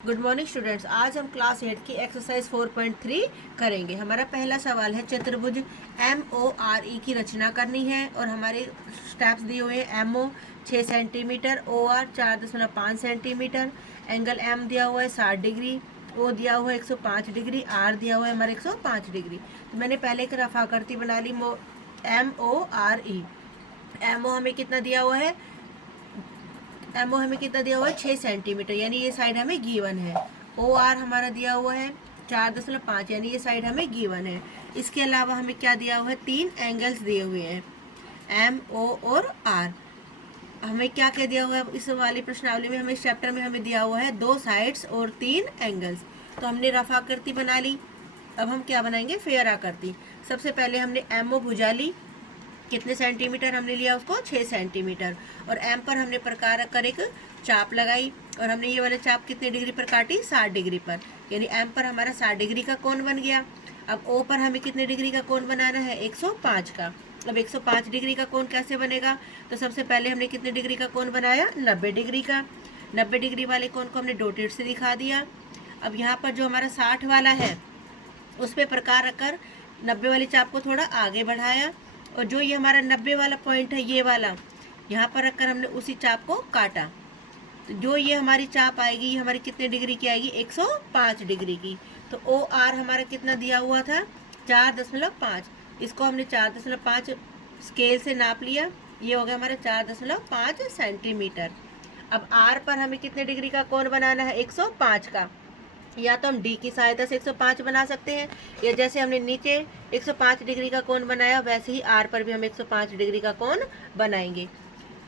Good morning students. आज हम class 8 की एक्सरसाइज 4.3 करेंगे। हमारा पहला सवाल है, चतुर्भुज MORE की रचना करनी है और हमारे स्टेप्स दिए हुए हैं। MO 6 centimetre, OR 4.5 centimetre, angle M दिया हुआ है 60 डिग्री, O दिया हुआ है 105 डिग्री, R दिया हुआ है हमारे 105 डिग्री। तो मैंने पहले एक रफ आकृति बना ली MORE। MO हमें कितना दिया हुआ है, एमओ हमें कितना दिया हुआ है 6 सेंटीमीटर, यानी ये साइड हमें गिवन है। ओ आर हमारा दिया हुआ है 4.5, यानी ये साइड हमें गिवन है। इसके अलावा हमें क्या दिया हुआ है, 3 एंगल्स दिए हुए हैं, एम ओ और आर। हमें क्या क्या दिया हुआ है इस वाली प्रश्नावली में, हमें इस चैप्टर में हमें दिया हुआ है 2 साइड्स और 3 एंगल्स। तो हमने रफ आकृति बना ली। अब हम क्या बनाएंगे, फेयर आकृति। सबसे पहले हमने एमओ भुजा ली, कितने सेंटीमीटर हमने लिया उसको, 6 सेंटीमीटर, और एम पर हमने प्रकार कर एक चाप लगाई और हमने ये वाला चाप कितने डिग्री पर काटी, 60 डिग्री पर, यानी एम पर हमारा 60 डिग्री का कोण बन गया। अब ओ पर हमें कितने डिग्री का कोण बनाना है, 105 का। अब 105 डिग्री का कोण कैसे बनेगा, तो सबसे पहले हमने कितने डिग्री का कोण बनाया, 90 डिग्री का। 90 डिग्री वाले कोण को हमने डॉटेड से दिखा दिया। अब यहाँ पर जो हमारा 60 वाला है उस पर प्रकार रखकर 90 वाली चाप को थोड़ा आगे बढ़ाया, और जो ये हमारा 90 वाला पॉइंट है ये वाला, यहाँ पर रखकर हमने उसी चाप को काटा। तो जो ये हमारी चाप आएगी, ये हमारी कितने डिग्री की आएगी, 105 डिग्री की। तो ओ आर हमारा कितना दिया हुआ था, 4.5। इसको हमने 4.5 स्केल से नाप लिया, ये हो गया हमारा 4.5 सेंटीमीटर। अब आर पर हमें कितने डिग्री का कोण बनाना है, 105 का। या तो हम डी की सहायता से 105 बना सकते हैं, या जैसे हमने नीचे 105 डिग्री का कोण बनाया वैसे ही आर पर भी हम 105 डिग्री का कोण बनाएंगे।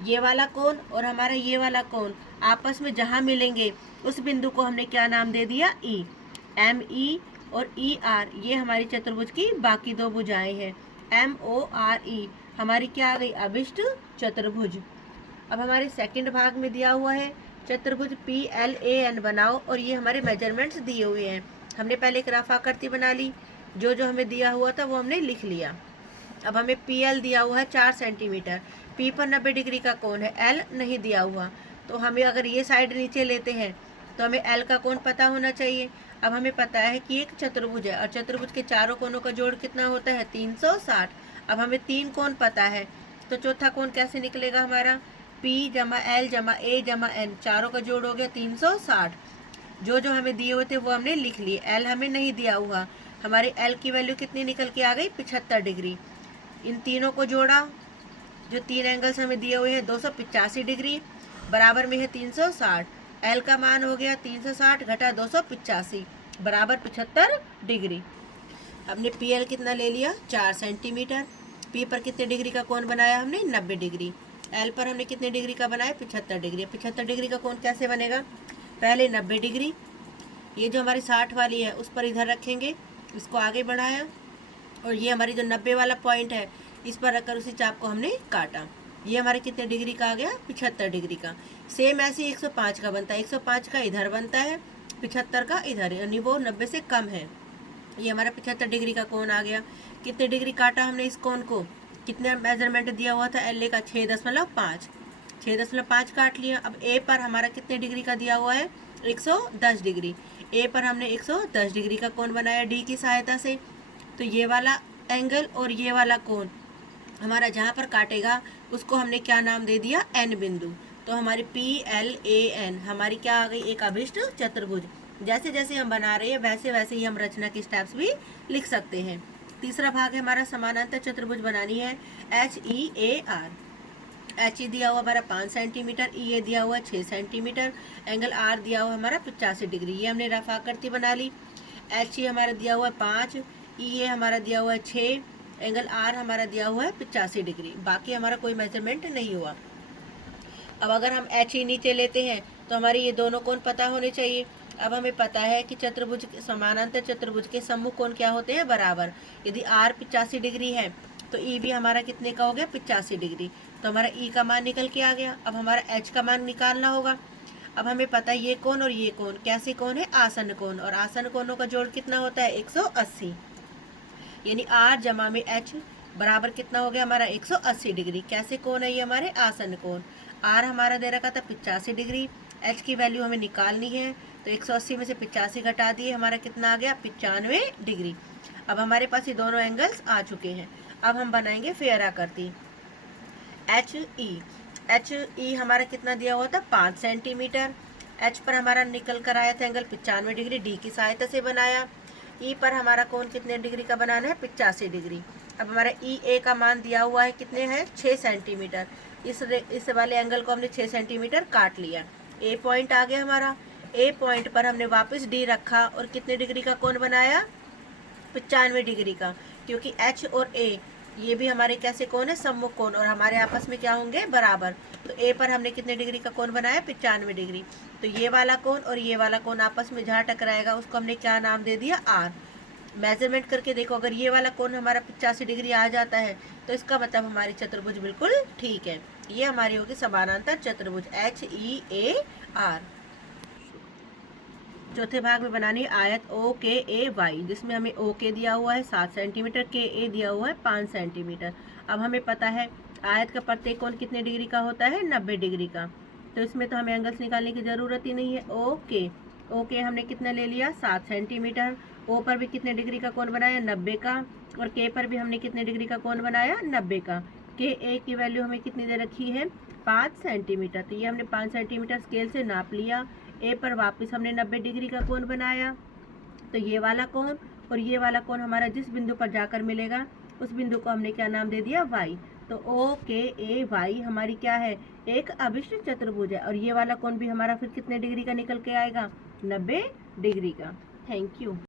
ये वाला कोण और हमारा ये वाला कोण आपस में जहाँ मिलेंगे उस बिंदु को हमने क्या नाम दे दिया, ई। ME और ER ये हमारी चतुर्भुज की बाकी दो भुजाएं हैं। MORE हमारी क्या आ गई, अभिष्ट चतुर्भुज। अब हमारे सेकंड भाग में दिया हुआ है, चतुर्भुज PLAN बनाओ, और ये हमारे मेजरमेंट्स दिए हुए हैं। हमने पहले एक रफ आकृति बना ली, जो जो हमें दिया हुआ था वो हमने लिख लिया। अब हमें PL दिया हुआ है 4 सेंटीमीटर, P पर 90 डिग्री का कोण है, L नहीं दिया हुआ। तो हमें अगर ये साइड नीचे लेते हैं तो हमें L का कोण पता होना चाहिए। अब हमें पता है कि एक चतुर्भुज है और चतुर्भुज के चारों कोणों का जोड़ कितना होता है, 360। अब हमें 3 कोण पता है, तो चौथा कोण कैसे निकलेगा हमारा, P जमा L जमा A जमा N, चारों का जोड़ हो गया 360। जो जो हमें दिए हुए थे वो हमने लिख लिए। L हमें नहीं दिया हुआ, हमारे L की वैल्यू कितनी निकल के आ गई, 75 डिग्री। इन तीनों को जोड़ा, जो 3 एंगल्स हमें दिए हुए हैं, 285 डिग्री बराबर में है 360। L का मान हो गया 360 घटा 285 बराबर 75 डिग्री। हमने PL कितना ले लिया, 4 सेंटीमीटर। P पर कितने डिग्री का कोण बनाया हमने, 90 डिग्री। L पर हमने कितने डिग्री का बनाया, 75 डिग्री। 75 डिग्री का कोण कैसे बनेगा, पहले 90 डिग्री, ये जो हमारी 60 वाली है उस पर इधर रखेंगे, इसको आगे बढ़ाया, और ये हमारी जो 90 वाला पॉइंट है इस पर रखकर उसी चाप को हमने काटा। ये हमारे कितने डिग्री का आ गया, 75 डिग्री का। सेम ऐसे 105 का बनता है, 105 का इधर बनता है, 75 का इधर, यानी वो 90 से कम है। ये हमारा 75 डिग्री का कोण आ गया। कितने डिग्री काटा हमने इस कोण को, कितने मेजरमेंट दिया हुआ था LA का, 6.5, 6.5 काट लिया। अब A पर हमारा कितने डिग्री का दिया हुआ है, 110 डिग्री। A पर हमने 110 डिग्री का कोण बनाया D की सहायता से। तो ये वाला एंगल और ये वाला कोण हमारा जहाँ पर काटेगा उसको हमने क्या नाम दे दिया, N बिंदु। तो हमारी PLAN हमारी क्या आ गई, एक अभिष्ट चतुर्भुज। जैसे जैसे हम बना रहे हैं वैसे वैसे ही हम रचना के स्टेप्स भी लिख सकते हैं। तीसरा भाग है हमारा, समानांतर चतुर्भुज बनानी है, HEAR। HE दिया हुआ हमारा 5 सेंटीमीटर, EA दिया हुआ 6 सेंटीमीटर, एंगल R दिया हुआ हमारा 85 डिग्री। ये हमने रफ आकृति बना ली। HE हमारा दिया हुआ है 5, EA हमारा दिया हुआ है 6, एंगल R हमारा दिया हुआ है 85 डिग्री। बाकी हमारा कोई मेजरमेंट नहीं हुआ। अब अगर हम HE नीचे लेते हैं तो हमारे ये दोनों कोण पता होने चाहिए। अब हमें पता है कि चतुर्भुज, समानांतर चतुर्भुज के सम्मुख कोण क्या होते हैं, बराबर। यदि R 85 डिग्री है तो E भी हमारा कितने का हो गया, 85 डिग्री। तो हमारा E का मान निकल के आ गया। अब हमारा H का मान निकालना होगा। अब हमें पता है ये कोण और ये कोण कैसे कोण है, आसन्न कोण, और आसन्न कोणों का जोड़ कितना होता है, 180, यानी R जमा में H बराबर कितना हो गया हमारा, 180 डिग्री। कैसे कोण है ये हमारे, आसन्न कोण। R हमारा दे रखा था 85 डिग्री, H की वैल्यू हमें निकालनी है, तो 180 में से 85 घटा दिए, हमारा कितना आ गया 95 डिग्री। अब हमारे पास ये दोनों एंगल्स आ चुके हैं। अब हम बनाएंगे फेयर आकृति एच ई हमारा कितना दिया हुआ था 5 सेंटीमीटर। एच पर हमारा निकल कर आया था एंगल 95 डिग्री, डी की सहायता से बनाया। ई पर हमारा कोण कितने डिग्री का बनाना है 85 डिग्री। अब हमारा ई ए का मान दिया हुआ है कितने हैं 6 सेंटीमीटर। इस वाले एंगल को हमने 6 सेंटीमीटर काट लिया। ए पॉइंट आ गया हमारा। ए पॉइंट पर हमने वापस डी रखा और कितने डिग्री का कोण बनाया 95 डिग्री का, क्योंकि एच और ए ये भी हमारे कैसे कोण है सम्मुख कोण, और हमारे आपस में क्या होंगे बराबर। तो ए पर हमने कितने डिग्री का कोण बनाया 95 डिग्री। तो ये वाला कोण और ये वाला कोण आपस में जहाँ टकराएगा उसको हमने क्या नाम दे दिया आर। मेजरमेंट करके देखो, अगर ये वाला कोण हमारा 85 डिग्री आ जाता है तो इसका मतलब हमारी चतुर्भुज बिल्कुल ठीक है। ये हमारी होगी समानांतर चतुर्भुज HEAR। चौथे भाग में बनानी आयत OKAY, जिसमें हमें OK दिया हुआ है 7 सेंटीमीटर, KA दिया हुआ है 5 सेंटीमीटर। अब हमें पता है आयत का प्रत्येक कोण कितने डिग्री का होता है 90 डिग्री का, तो इसमें तो हमें एंगल्स निकालने की ज़रूरत ही नहीं है। ओके हमने कितना ले लिया 7 सेंटीमीटर। ओ पर भी कितने डिग्री का कोण बनाया 90 का, और के पर भी हमने कितने डिग्री का कोण बनाया 90 का। के ए की वैल्यू हमें कितनी दे रखी है 5 सेंटीमीटर, तो ये हमने 5 सेंटीमीटर स्केल से नाप लिया। ए पर वापस हमने 90 डिग्री का कोण बनाया, तो ये वाला कोण और ये वाला कोण हमारा जिस बिंदु पर जाकर मिलेगा उस बिंदु को हमने क्या नाम दे दिया वाई। तो OKAY हमारी क्या है एक अभिष्ट चतुर्भुज है, और ये वाला कोण भी हमारा फिर कितने डिग्री का निकल के आएगा 90 डिग्री का। Thank you.